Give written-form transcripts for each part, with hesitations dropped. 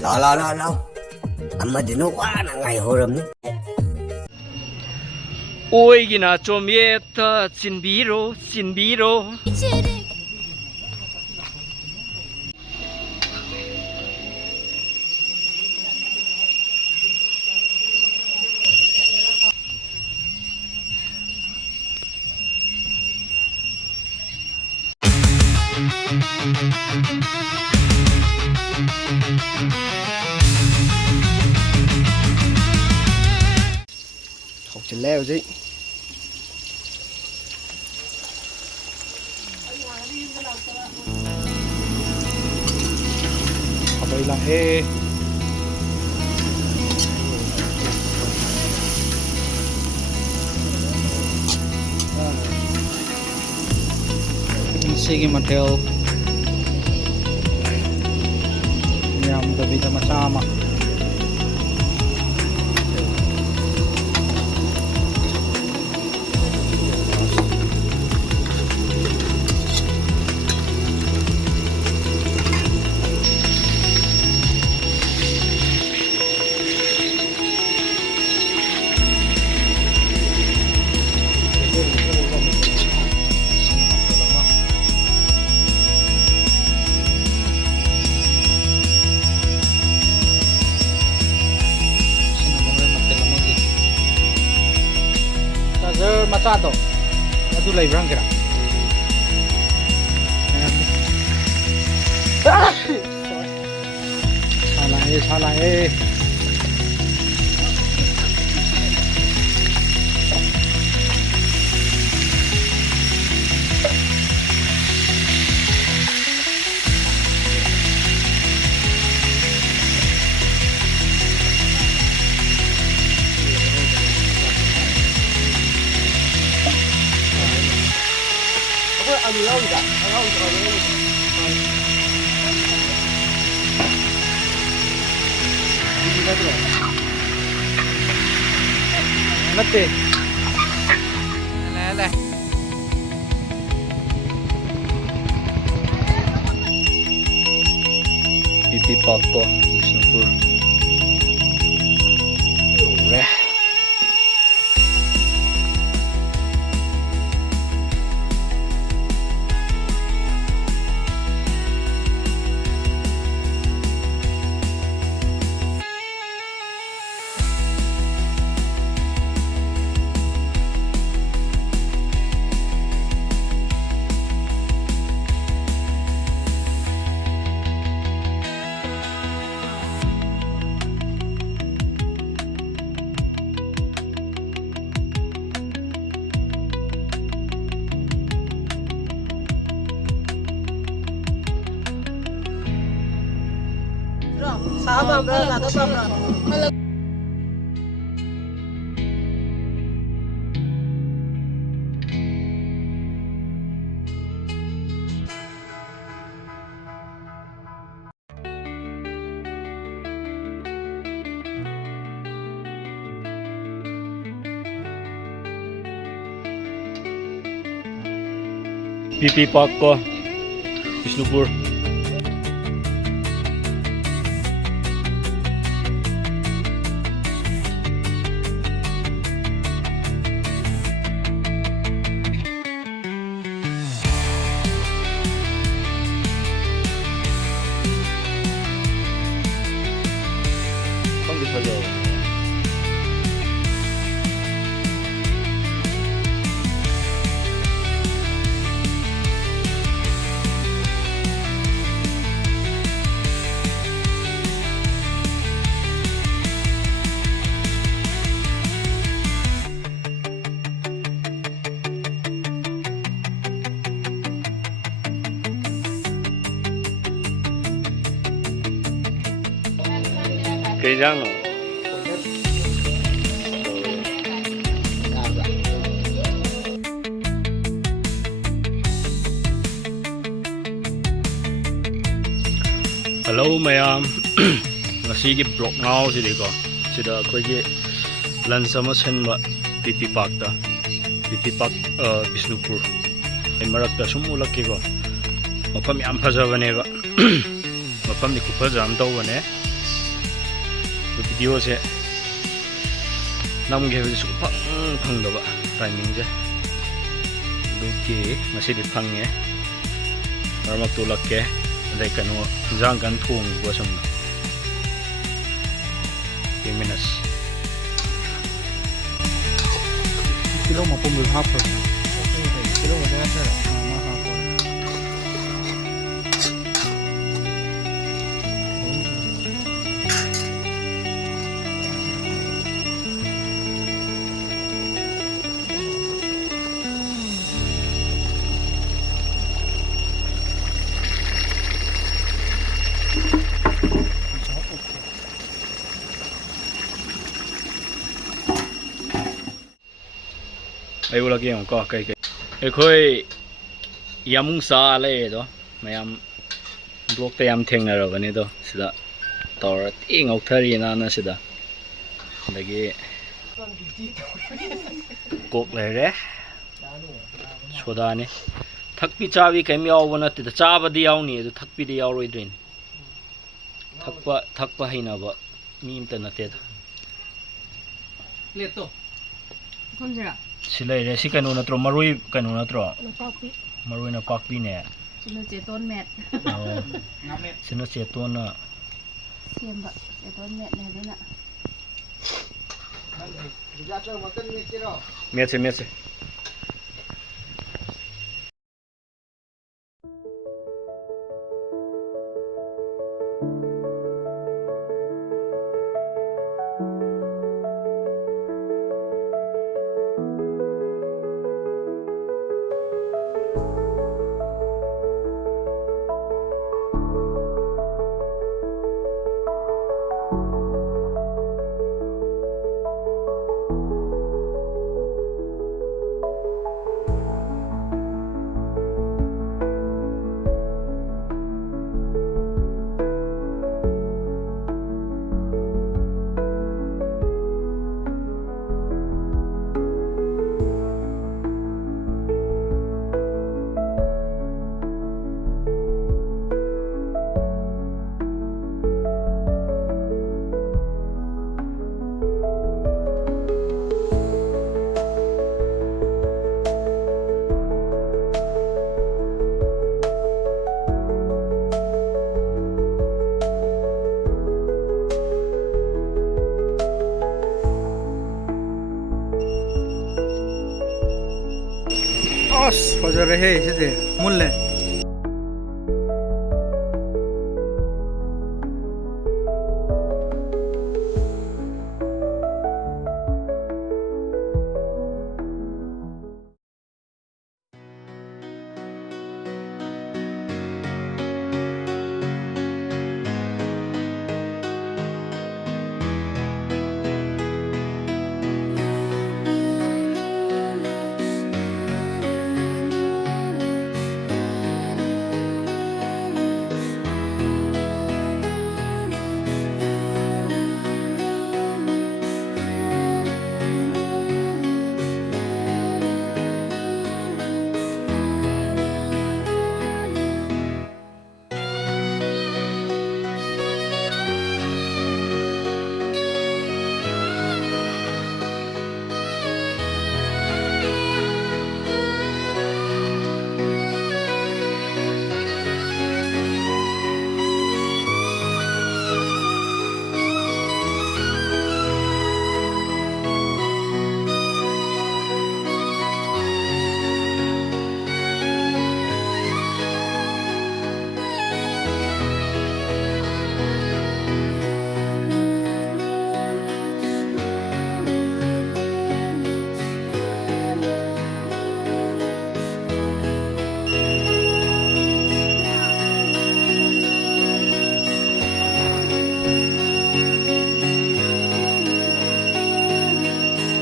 Lao. Amadino wana ngai horamni. Oigina chomyeta chinbiro. Học trên leo gì? Học đây là he. Sige matel. Nyam gabi sama-sama. Machado, itu lagi berang kira. Salah. Mati. Lele. Pipi Papa, Bishnupur. Ore. Pipi Papa, Bishnupur. Cây răng rồi. Hello mayam. Ngasigi block ngau sidiko. Sida akoigi lunch ama senba Pipi Park ta. Pipi Park Bishnupur. Ai marakta sum ulakiko. Mafam yam phajabane ba. Mafam ni ku phajam tawbane. ꯚꯤꯗꯤꯑꯣꯁꯦ ꯅꯝꯒꯦ ꯍꯥꯏꯕꯗꯤ ꯁꯨꯡꯐꯪ ꯐꯪꯗꯕ ꯇꯥꯏꯃꯤꯡꯁꯦ ꯑꯗꯨꯒꯤ ꯉꯁꯤꯗꯤ ꯐꯪꯉꯦ ꯃꯔꯛ ꯇꯣꯂꯛꯀꯦ ꯑꯗꯩ ꯀꯩꯅꯣ ꯏꯟꯖꯥꯡ ꯀꯟ ꯊꯣꯡꯉꯤꯕ ꯁꯨꯝꯅ ꯌꯦꯡꯃꯤꯟꯅꯁꯤ ꯀꯤꯂꯣ ꯃꯄꯨꯝꯗꯨ ꯍꯥꯞꯈ꯭ꯔꯣ ꯀꯤꯂꯣ ꯑꯃ ꯅꯠꯇ꯭ꯔ ꯑꯃ ꯍꯥꯞꯄꯣ ꯑꯩ ꯎꯠꯂꯛꯀꯦ ꯌꯦꯡꯉꯨꯀꯣ ꯀꯩꯀꯩ ꯑꯩꯈꯣꯏ ꯌꯥꯃꯨꯡ ꯆꯥ ꯂꯩꯌꯦꯗꯣ ꯃꯌꯥꯝ ꯕ꯭ꯂꯣꯛꯇ ꯌꯥꯝ ꯊꯦꯡꯅꯔꯕꯅꯤ ꯑꯗꯣ ꯁꯤꯗ ꯇꯧꯔ ꯊꯤ ꯉꯧꯊꯔꯤ ꯅꯥꯟꯅ ꯁꯤꯗ ꯑꯗꯒꯤ ꯀꯣꯛ ꯂꯩꯔꯦ ꯁꯣꯗꯥꯅꯤ ꯊꯛꯄꯤ ꯆꯥꯕꯤ ꯀꯩꯝ ꯌꯥꯎꯕ ꯅꯠꯇꯦꯗ ꯆꯥꯕꯗꯤ ꯌꯥꯎꯅꯤ ꯑꯗꯨ ꯊꯛꯄꯤꯗꯤ ꯌꯥꯎꯔꯣꯏꯗ꯭ꯔꯤꯅꯤ ꯊꯛꯄ ꯍꯩꯅꯕ ꯃꯤ ꯑꯝꯇ ꯅꯠꯇꯦꯗ ꯄ꯭ꯂꯦꯠꯇꯣ ꯁꯤ ꯂꯩꯔꯦ ꯁꯤ ꯀꯩꯅꯣ ꯅꯠꯇ꯭ꯔꯣ ꯃꯔꯣꯏ ꯀꯩꯅꯣ ꯅꯠꯇ꯭ꯔꯣ ꯅꯄꯥꯛꯄꯤ ꯃꯔꯣꯏ ꯅꯄꯥꯛꯄꯤꯅꯦ ꯁꯤꯅ ꯆꯦꯇꯣꯟ ꯃꯦꯠ ꯑꯣ ꯁꯤꯅ ꯆꯦꯇꯣꯟꯅ ꯁꯦꯝꯕ ꯆꯦꯇꯣꯟ ꯃꯦꯠꯅꯦ ꯑꯗꯨꯅ ꯃꯦꯠꯁꯦ ꯑꯁ ꯐꯖꯔꯦꯍꯦ ꯁꯤꯗꯤ ꯃꯨꯜꯂꯦ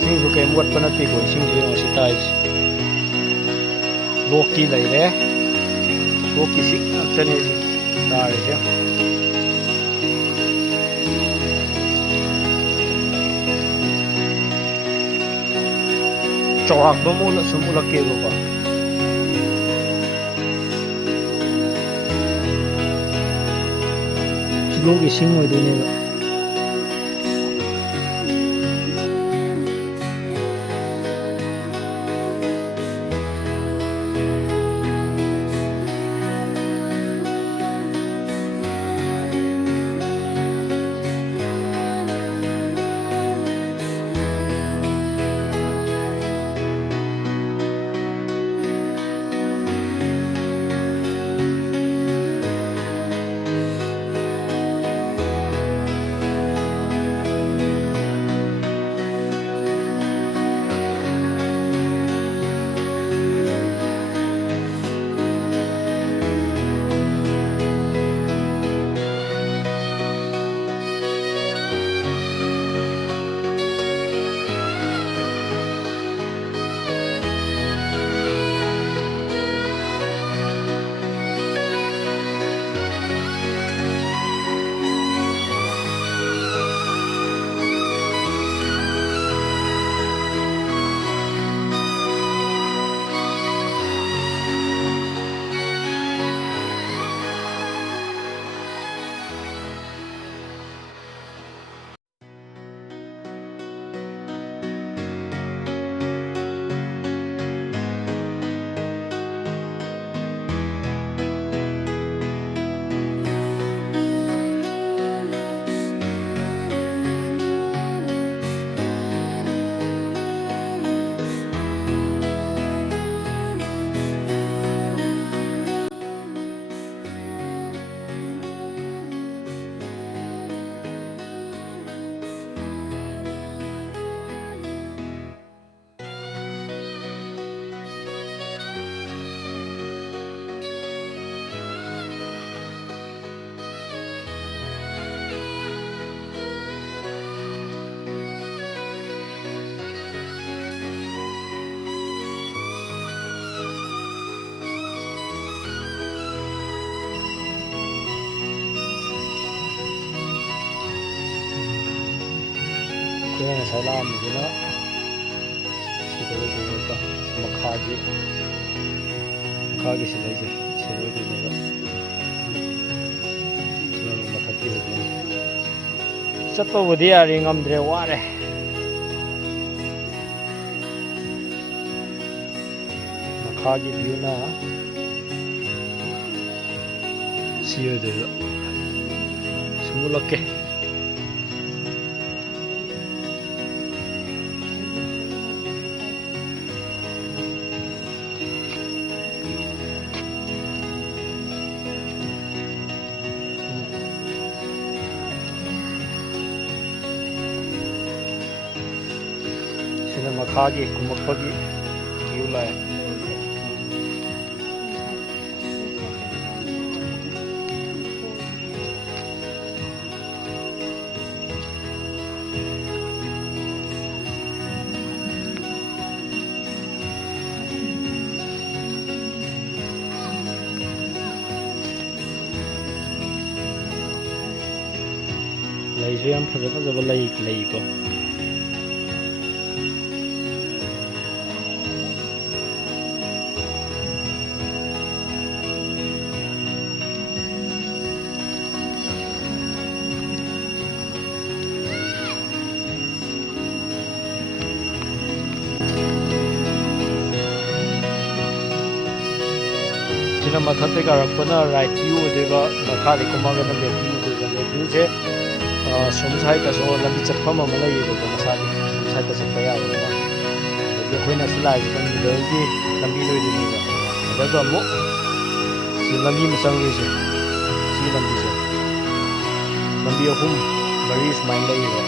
ꯏꯁꯤꯡꯁꯨ ꯀꯩꯝ ꯋꯠꯄ ꯅꯠꯇꯦꯀꯣ ꯏꯁꯤꯡꯁꯦ ꯌꯦꯡꯉꯣ ꯁꯤ ꯇꯥꯏꯁꯦ ꯂꯣꯛꯀꯤ ꯂꯩꯔꯦ ꯂꯣꯛꯀꯤ ꯁꯤ ꯉꯥꯛꯇꯅꯦ ꯁꯤ ꯇꯥꯔꯤꯁꯦ ꯆꯥꯎꯔꯥꯛꯄ ꯑꯃ ꯁꯨꯝ ꯎꯠꯂꯛꯀꯦꯕꯀꯣ ꯂꯣꯛ ꯏꯁꯤꯡ ꯑꯣꯏꯗꯣꯏꯅꯦꯕ Sila ngasay lakamdina sida oidineba makhagi silaise sida oidineba sila mathaki oidine chatpabudi yari ngamdre ware makhagi view na si oidineba sumulakke sina makhagi kumakpagi view lai laisu yam fajaba lai ko sina mathate karakpana right view odeba makhali kumagana left view odeba left view je som sai ka so lambi chatpam ama lai ko masali som sai ka chatpa ya ba de khoina slide kan middle gi lambi loi de ni ba da mo si lambi masang ni se si lambi ahum mari smile lai ba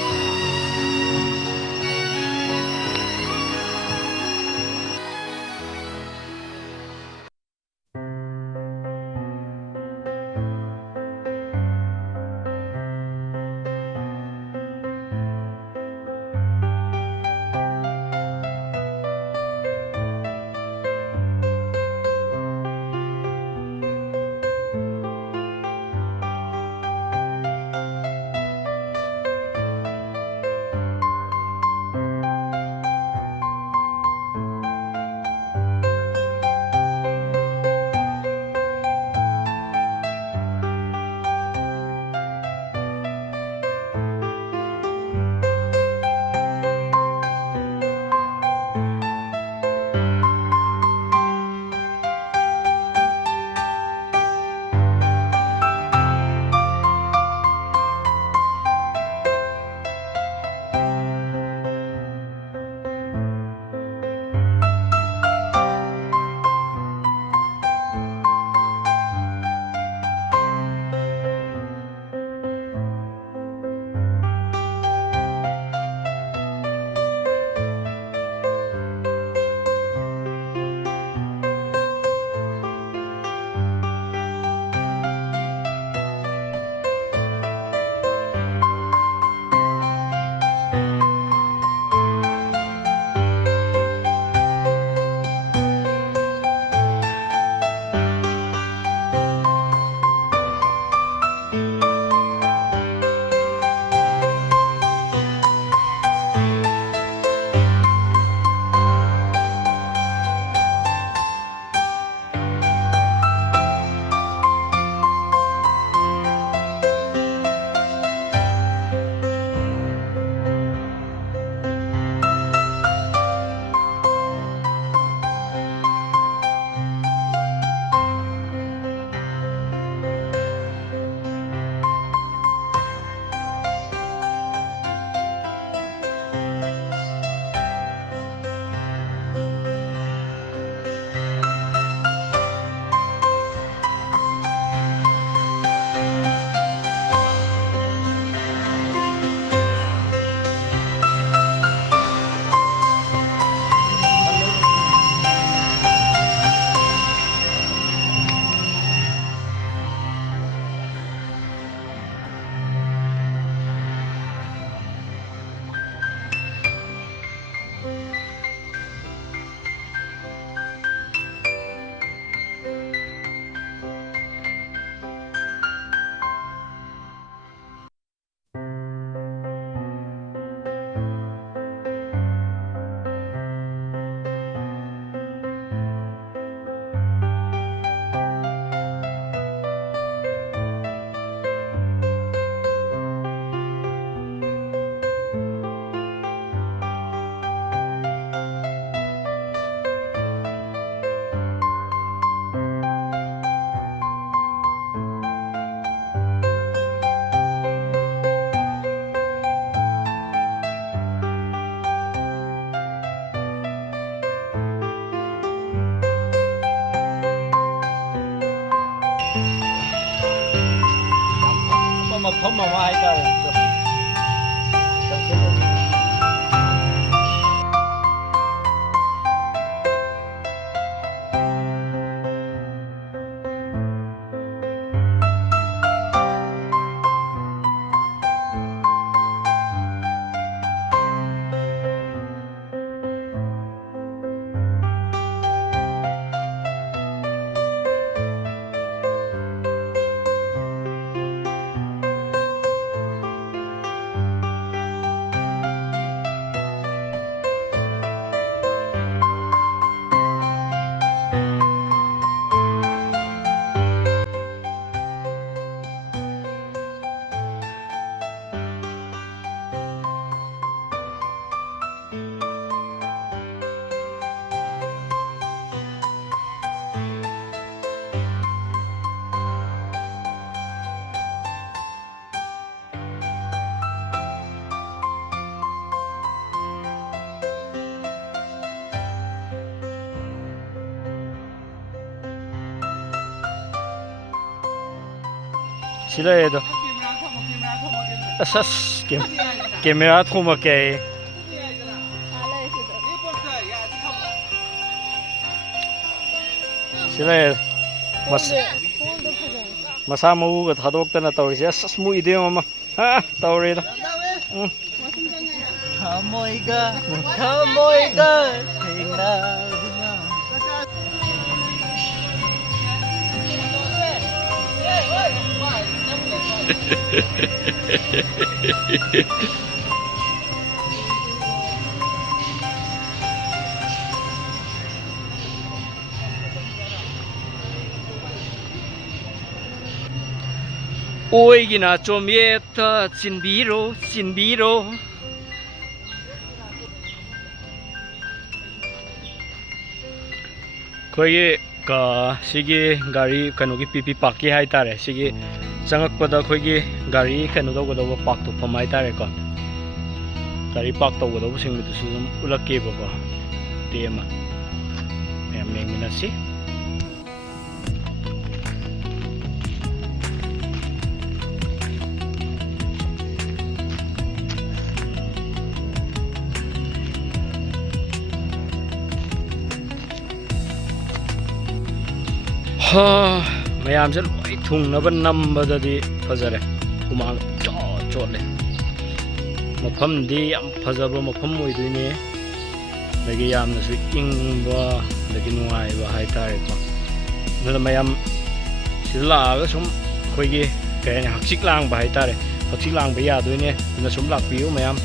Sila ito. Asas camera thoma kay. Sila ito. Masa maugat hadokta na tawri siya. Asas mo ide mama. Ha, tawri na. Kamoy ka, tingnan na. Ôi gina chom yet chinbiro chinbiro. Koye ka sige gari kanogi pipi pakki hai tare sige changak pada khoigi gari kanu do go pak to phamai tare ko gari pak to go sing mi su ulake ba ko tema em meng mina si mayam se loi thung na ban nam ba da di phajare umang chot le mafam di yam phajaba mafam oi dui ne lagi yam na su ing ba lagi nuai ba hai tare ko na mayam sila ga sum khoi gi kai hakchik lang ba hai tare hakchik lang ba ya dui ne na sum lak piu mayam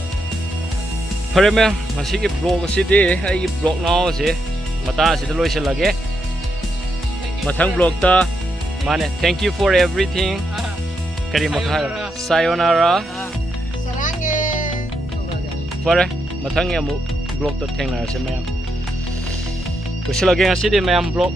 phare me masi gi blog si de ai gi blog now se mata si de loi se lage mathang blog ta mane thank you for everything kari makha sayonara sarange fare mathang ya mu blog ta thengna se mayam to silage ngasi de mayam blog